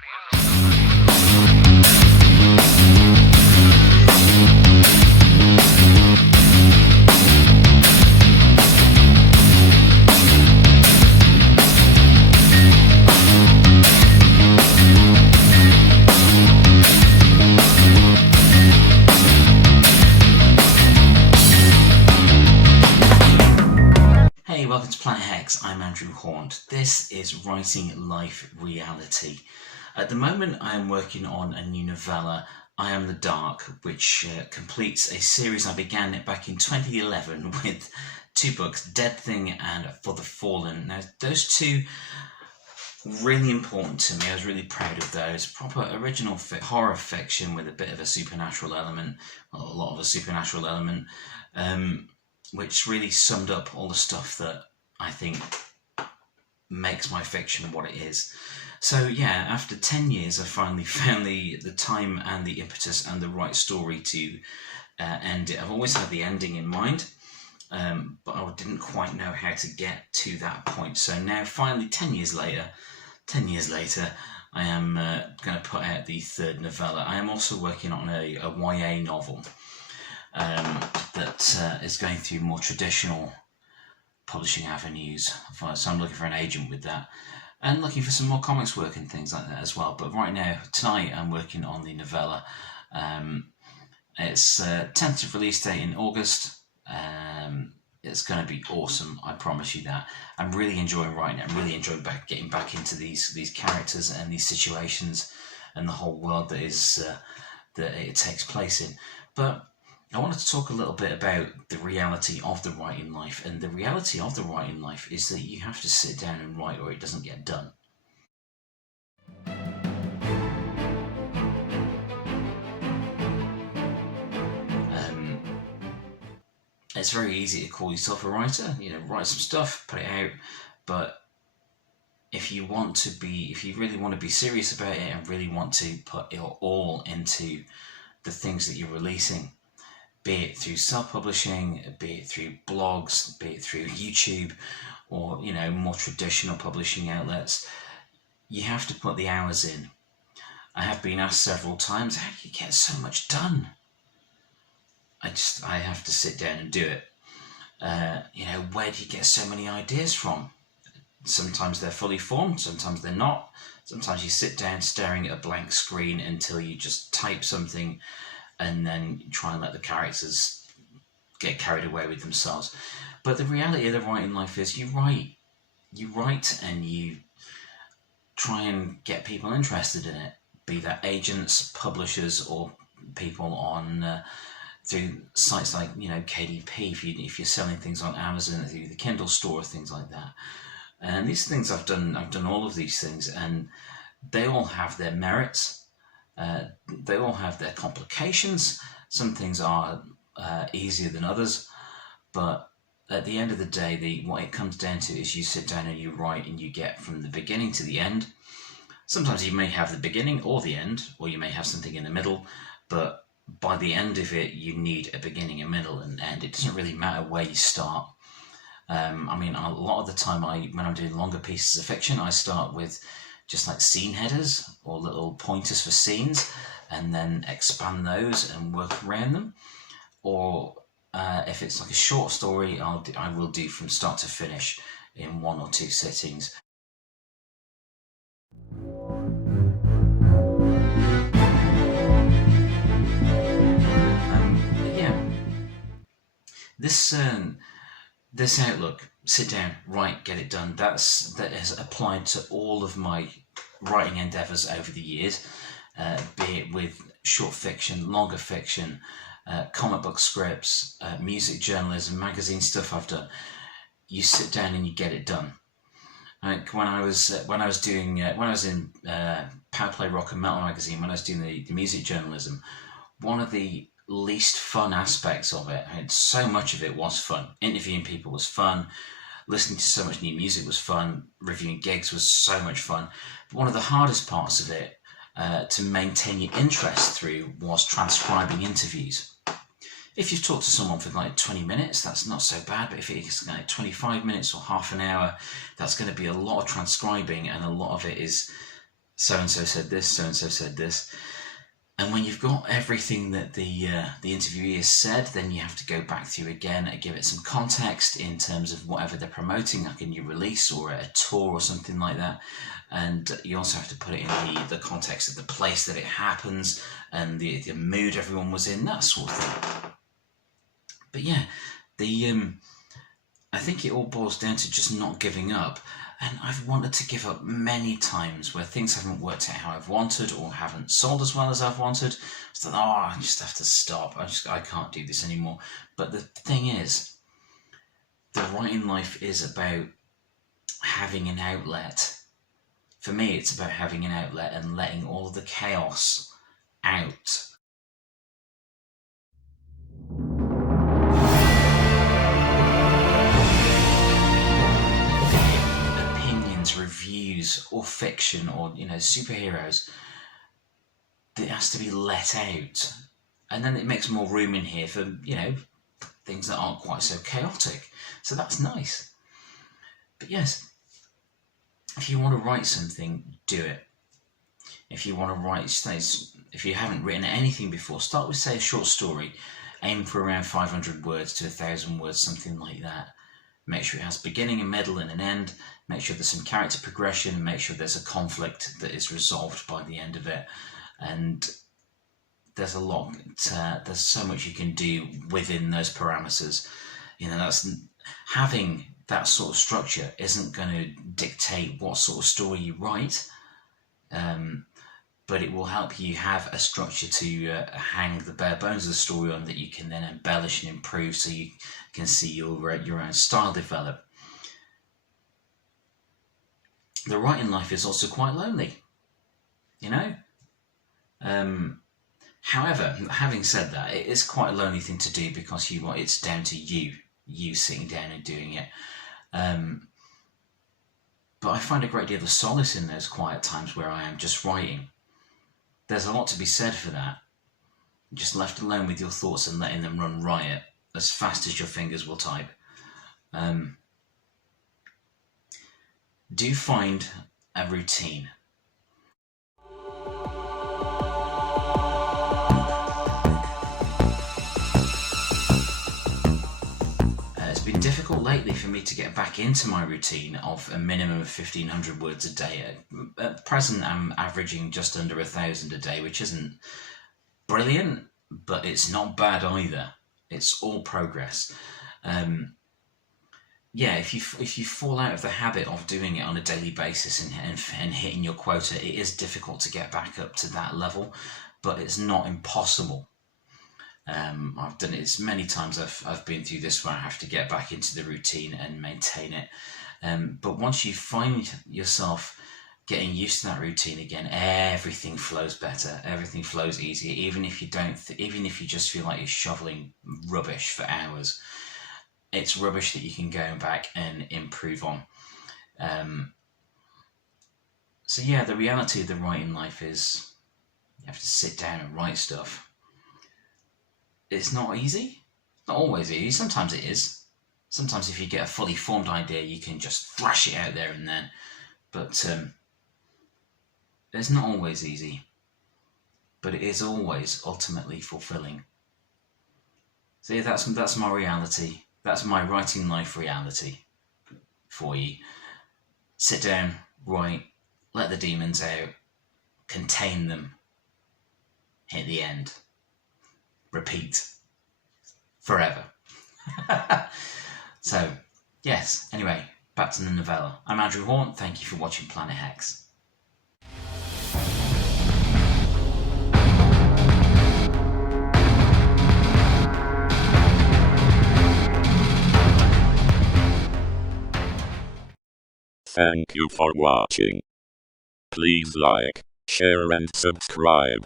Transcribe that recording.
Hey, welcome to Planet Hex. I'm Andrew Hawnt. This is Writing Life Reality. At the moment I am working on a new novella, I Am the Dark, which completes a series I began it back in 2011 with two books, Dead Thing and For the Fallen. Now those two, really important to me. I was really proud of those. Proper original horror fiction with a bit of a supernatural element, well, a lot of a supernatural element, which really summed up all the stuff that I think makes my fiction what it is. So yeah, after 10 years I finally found the time and the impetus and the right story to end it. I've always had the ending in mind, but I didn't quite know how to get to that point. So now finally 10 years later, I am going to put out the third novella. I am also working on a YA novel that is going through more traditional publishing avenues. So I'm looking for an agent with that and looking for some more comics work and things like that as well. But right now, tonight, I'm working on the novella. It's tentative release date in August. It's going to be awesome, I promise you that. I'm really enjoying writing it. I'm really enjoying getting back into these characters and these situations and the whole world that it takes place in. But I wanted to talk a little bit about the reality of the writing life, and the reality of the writing life is that you have to sit down and write or it doesn't get done. It's very easy to call yourself a writer, write some stuff, put it out, but if you really want to be serious about it and really want to put your all into the things that you're releasing, be it through self-publishing, be it through blogs, be it through YouTube, or more traditional publishing outlets, you have to put the hours in. I have been asked several times, how do you get so much done? I have to sit down and do it. Where do you get so many ideas from? Sometimes they're fully formed, sometimes they're not. Sometimes you sit down staring at a blank screen until you just type something and then try and let the characters get carried away with themselves. But the reality of the writing life is you write and you try and get people interested in it, be that agents, publishers, or people on through sites like KDP, if you're selling things on Amazon, through the Kindle store, things like that. And these things I've done all of these things, and they all have their merits. They all have their complications. Some things are easier than others, but at the end of the day, what it comes down to is you sit down and you write and you get from the beginning to the end. Sometimes you may have the beginning or the end, or you may have something in the middle, but by the end of it, you need a beginning, a middle, and end. It doesn't really matter where you start. A lot of the time, when I'm doing longer pieces of fiction, I start with just like scene headers or little pointers for scenes, and then expand those and work around them. Or if it's like a short story, I will do from start to finish in 1 or 2 sittings. This outlook, sit down, write, get it done, that has applied to all of my writing endeavours over the years, be it with short fiction, longer fiction, comic book scripts, music journalism, magazine stuff I've done. You sit down and you get it done. Like when I was in Power Play Rock and Metal magazine, when I was doing the music journalism, one of the least fun aspects of it, so much of it was fun. Interviewing people was fun, listening to so much new music was fun, reviewing gigs was so much fun. But one of the hardest parts of it to maintain your interest through was transcribing interviews. If you've talked to someone for like 20 minutes, that's not so bad, but if it's like 25 minutes or half an hour, that's going to be a lot of transcribing, and a lot of it is so-and-so said this, so-and-so said this. And when you've got everything that the interviewee has said, then you have to go back through again and give it some context in terms of whatever they're promoting, like a new release or a tour or something like that. And you also have to put it in the context of the place that it happens and the mood everyone was in, that sort of thing. But yeah, I think it all boils down to just not giving up. And I've wanted to give up many times where things haven't worked out how I've wanted or haven't sold as well as I've wanted. I thought, I just have to stop. I can't do this anymore. But the thing is, the writing life is about having an outlet. For me, it's about having an outlet and letting all of the chaos out. Reviews or fiction or superheroes, it has to be let out, and then it makes more room in here for things that aren't quite so chaotic, so that's nice. But yes, if you want to write something, do it. If you want to write, if you haven't written anything before, start with, say, a short story. Aim for around 500 words to 1,000 words, something like that. Make sure it has a beginning, a middle, and an end. Make sure there's some character progression. Make sure there's a conflict that is resolved by the end of it. And there's a lot. There's so much you can do within those parameters. That's having that sort of structure isn't going to dictate what sort of story you write, but it will help you have a structure to hang the bare bones of the story on that you can then embellish and improve, so you can see your own style develop. The writing life is also quite lonely, However, having said that, it is quite a lonely thing to do because it's down to you sitting down and doing it. But I find a great deal of solace in those quiet times where I am just writing. There's a lot to be said for that. Just left alone with your thoughts and letting them run riot as fast as your fingers will type. Do find a routine. It's been difficult lately for me to get back into my routine of a minimum of 1,500 words a day. At present, I'm averaging just under 1,000 a day, which isn't brilliant, but it's not bad either. It's all progress. If you fall out of the habit of doing it on a daily basis and hitting your quota, it is difficult to get back up to that level, but it's not impossible. I've done it many times. I've been through this where I have to get back into the routine and maintain it. But once you find yourself getting used to that routine again, everything flows better. Everything flows easier. Even if you just feel like you're shoveling rubbish for hours, it's rubbish that you can go back and improve on. The reality of the writing life is you have to sit down and write stuff. It's not easy. Not always easy. Sometimes it is. Sometimes if you get a fully formed idea, you can just thrash it out there and then. But it's not always easy. But it is always ultimately fulfilling. So yeah, that's my reality. That's my writing life reality for you. Sit down, write, let the demons out, contain them, hit the end, repeat, forever. So, yes, anyway, back to the novella. I'm Andrew Hawnt, thank you for watching Planet Hex. Thank you for watching. Please like, share and subscribe.